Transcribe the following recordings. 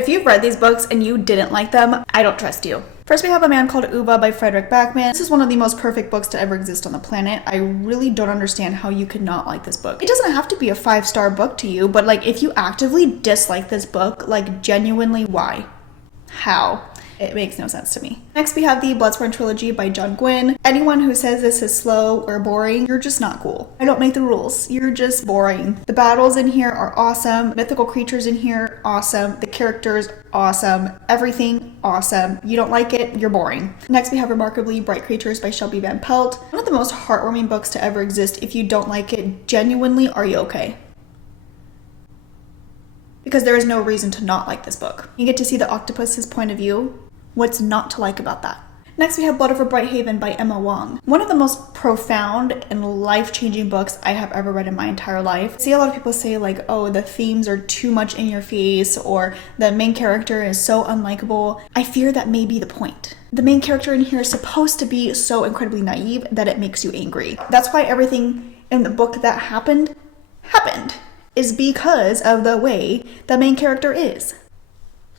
If you've read these books and you didn't like them, I don't trust you. First, we have A Man Called Ove by Fredrik Backman. This is one of the most perfect books to ever exist on the planet. I really don't understand how you could not like this book. It doesn't have to be a 5-star book to you, but like if you actively dislike this book, like genuinely why? How? It makes no sense to me. Next, we have the Bloodsworn Trilogy by John Gwynne. Anyone who says this is slow or boring, you're just not cool. I don't make the rules. You're just boring. The battles in here are awesome. Mythical creatures in here, awesome. The characters, awesome. Everything, awesome. You don't like it, you're boring. Next, we have Remarkably Bright Creatures by Shelby Van Pelt. One of the most heartwarming books to ever exist. If you don't like it, genuinely, are you okay? Because there is no reason to not like this book. You get to see the octopus's point of view. What's not to like about that? Next, we have Blood Over Bright Haven by Emma Wong. One of the most profound and life-changing books I have ever read in my entire life. I see a lot of people say like, oh, the themes are too much in your face, or the main character is so unlikable. I fear that may be the point. The main character in here is supposed to be so incredibly naive that it makes you angry. That's why everything in the book that happened, is because of the way the main character is.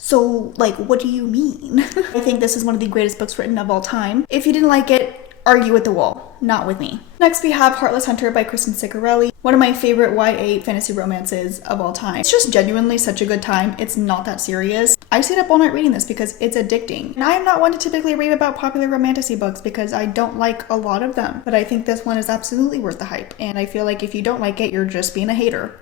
So, like, what do you mean? I think this is one of the greatest books written of all time. If you didn't like it, argue with the wall, not with me. Next, we have Heartless Hunter by Kristen Ciccarelli, one of my favorite YA fantasy romances of all time. It's just genuinely such a good time. It's not that serious. I stayed up all night reading this because it's addicting. And I am not one to typically rave about popular romantasy books because I don't like a lot of them. But I think this one is absolutely worth the hype. And I feel like if you don't like it, you're just being a hater.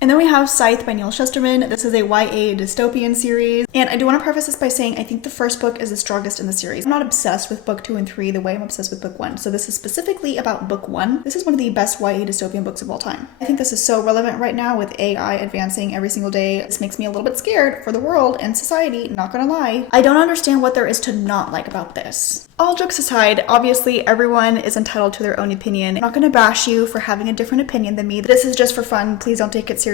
And then we have Scythe by Neil Shusterman. This is a YA dystopian series. And I do want to preface this by saying I think the first book is the strongest in the series. I'm not obsessed with book 2 and 3 the way I'm obsessed with book 1. So this is specifically about book 1. This is one of the best YA dystopian books of all time. I think this is so relevant right now with AI advancing every single day. This makes me a little bit scared for the world and society, not gonna lie. I don't understand what there is to not like about this. All jokes aside, obviously everyone is entitled to their own opinion. I'm not gonna bash you for having a different opinion than me. This is just for fun. Please don't take it seriously.